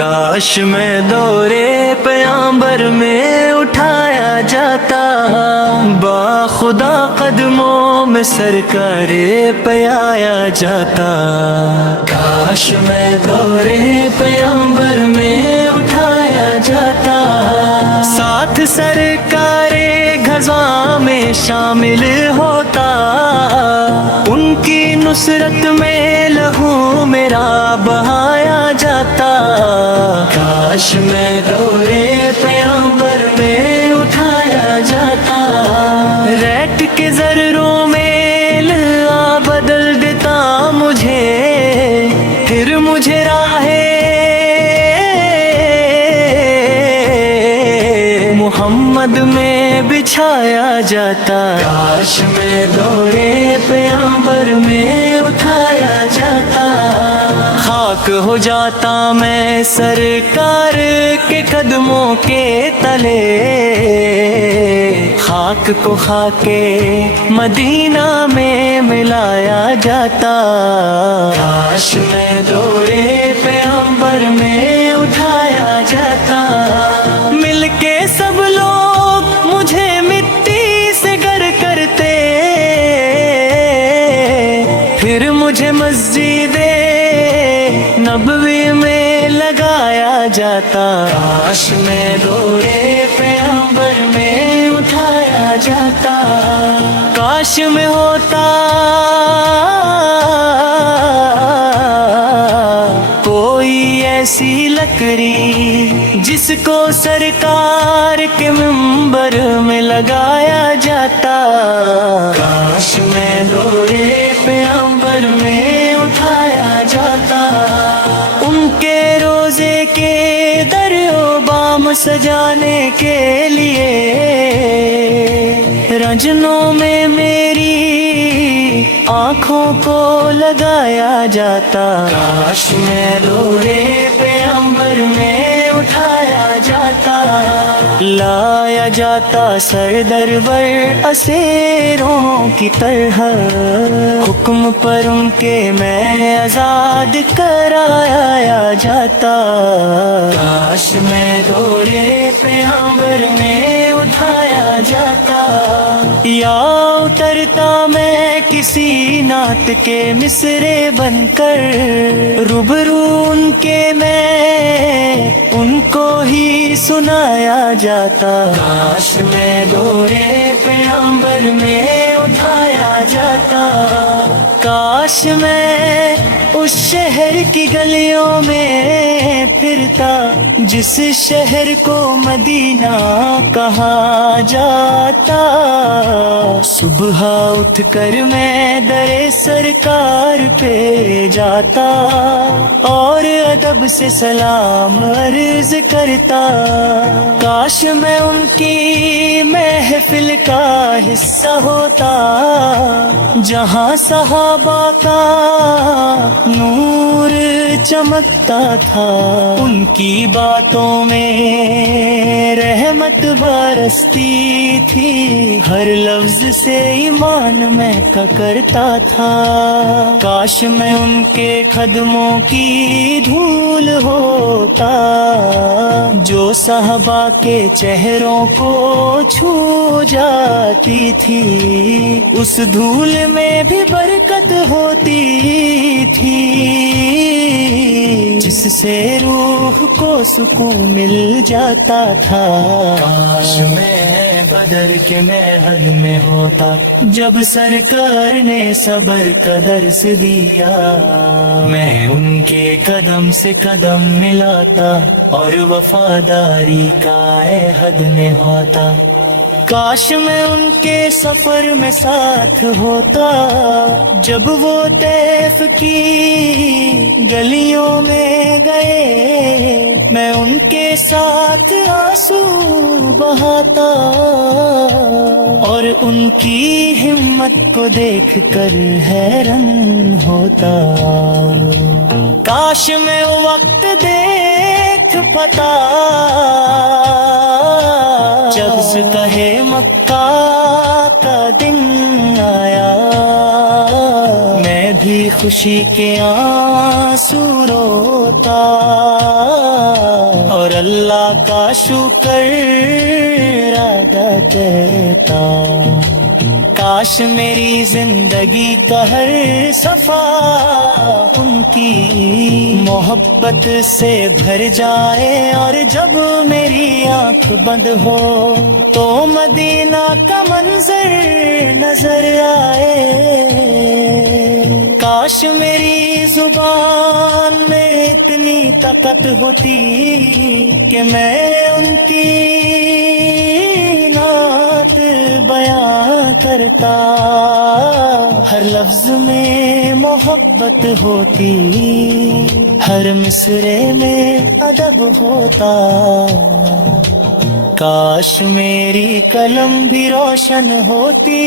کاش میں دورے پیامبر میں اٹھایا جاتا، با خدا قدموں میں سرکار پہ آیا جاتا۔ کاش میں دورے پیامبر میں اٹھایا جاتا، ساتھ سرکار غزوہ میں شامل ہوتا، ان کی نصرت میں لہو میرا بہایا جاتا۔ کاش میں دورے پیامبر میں اٹھایا جاتا، ریت کے ذروں میں لا بدل دیتا مجھے، پھر مجھے راہ محمد میں بچھایا جاتا۔ کاش میں دورے پیامبر میں اٹھایا جاتا، خاک ہو جاتا میں سرکار کے قدموں کے تلے، خاک کو خاک مدینہ میں ملایا جاتا۔ کاش میں دورے پیامبر میں اٹھایا جاتا، مل کے سب لوگ مجھے مٹی سے گر کرتے، پھر مجھے مسجد نبوی میں لگایا جاتا۔ کاش میں دورے پیامبر میں اٹھایا جاتا، کاش میں ہوتا کوئی ایسی لکڑی جس کو سرکار کے منبر میں لگایا جاتا۔ کاش میں دورے پیامبر میں اٹھایا جاتا، ان کے روزے کے در و بام سجانے کے لیے، رنجنوں میں میری آنکھوں کو لگایا جاتا۔ کاش میں دورے پیامبر میں اٹھایا جاتا، لایا جاتا سر در بر اسیروں کی طرح، حکم پر ان کے میں آزاد کرایا جاتا۔ کاش میں دورے پیامبر میں اٹھایا جاتا، یا اترتا میں کسی نعت کے مصرے بن کر، روبرو ان کے میں ان کو ہی سنایا جاتا۔ کاش میں دورے پیامبر میں اٹھایا جاتا، کاش میں اس شہر کی گلیوں میں پھرتا جس شہر کو مدینہ کہا جاتا، صبح اٹھ کر میں در سرکار پہ جاتا، اور ادب سے سلام عرض کرتا۔ کاش میں ان کی محفل کا حصہ ہوتا، جہاں صحابہ کا نور چمکتا تھا، ان کی باتوں میں رحمت برستی تھی، ہر لفظ سے ایمان مہکا کرتا تھا۔ کاش میں ان کے قدموں کی دھول ہوتا، جو صحابہ کے چہروں کو چھو جاتی تھی، اس دھول میں بھی برکت ہوتی تھی، جس سے روح کو سکون مل جاتا تھا۔ کاش میں بدر کے محل میں ہوتا، جب سرکار نے صبر کا درس دیا، میں ان کے قدم سے قدم ملاتا، اور وفاداری کا عہد میں ہوتا۔ کاش میں ان کے سفر میں ساتھ ہوتا، جب وہ طیف کی گلیوں میں گئے، میں ان کے ساتھ آنسو بہاتا، اور ان کی ہمت کو دیکھ کر حیران ہوتا۔ کاش میں وقت دیکھ پتا، جب سے کہے مکہ کا دن آیا، میں بھی خوشی کے آنسو روتا۔ اللہ کا شکر ادا کہتا، کاش میری زندگی کا ہر صفحہ ان کی محبت سے بھر جائے، اور جب میری آنکھ بند ہو تو مدینہ کا منظر نظر آئے۔ کاش میری زبان میں اتنی طاقت ہوتی کہ میں ان کی نعت بیان کرتا، ہر لفظ میں محبت ہوتی، ہر مصرے میں ادب ہوتا۔ کاش میری قلم بھی روشن ہوتی،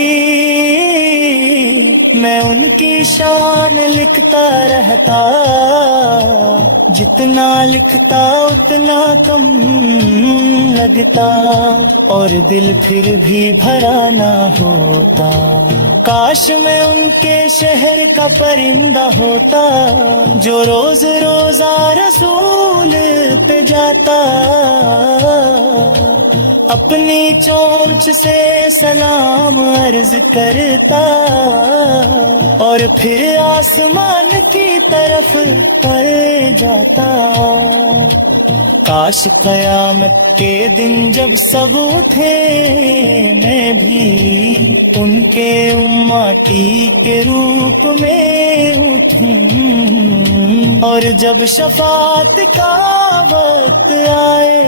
میں ان کی شان لکھتا رہتا، جتنا لکھتا اتنا کم لگتا، اور دل پھر بھی بھرا نہ ہوتا۔ کاش میں ان کے شہر کا پرندہ ہوتا، جو روز روزہ رسول پہ جاتا، اپنی چونچ سے سلام عرض کرتا، اور پھر آسمان کی طرف پڑ جاتا۔ کاش قیامت کے دن جب سب اٹھے میں بھی ان کے امتی کے روپ میں اٹھوں، اور جب شفاعت کا وقت آئے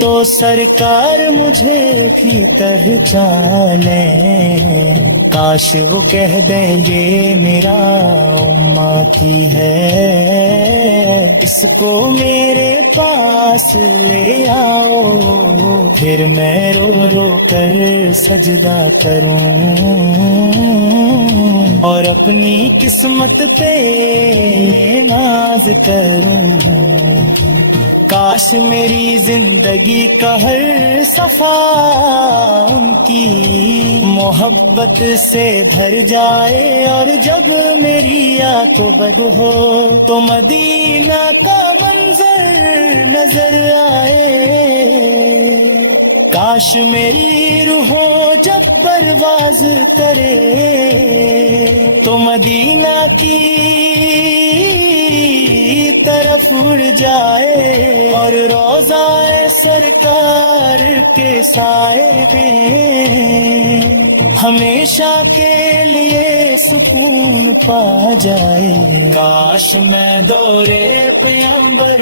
تو سرکار مجھے بھی پہچانے۔ کاش وہ کہہ دیں یہ میرا امتی ہے، اس کو میرے پاس لے آؤ، پھر میں رو رو کر سجدہ کروں، اور اپنی قسمت پہ ناز کروں۔ کاش میری زندگی کا ہر صفحہ ان کی محبت سے بھر جائے، اور جب میری آنکھ بد ہو تو مدینہ کا منظر نظر آئے۔ کاش میری روح جب پرواز کرے تو مدینہ کی طرف اڑ جائے، اور روضہ سرکار کے سائے میں ہمیشہ کے لیے سکون پا جائے۔ کاش میں دورے پیغمبر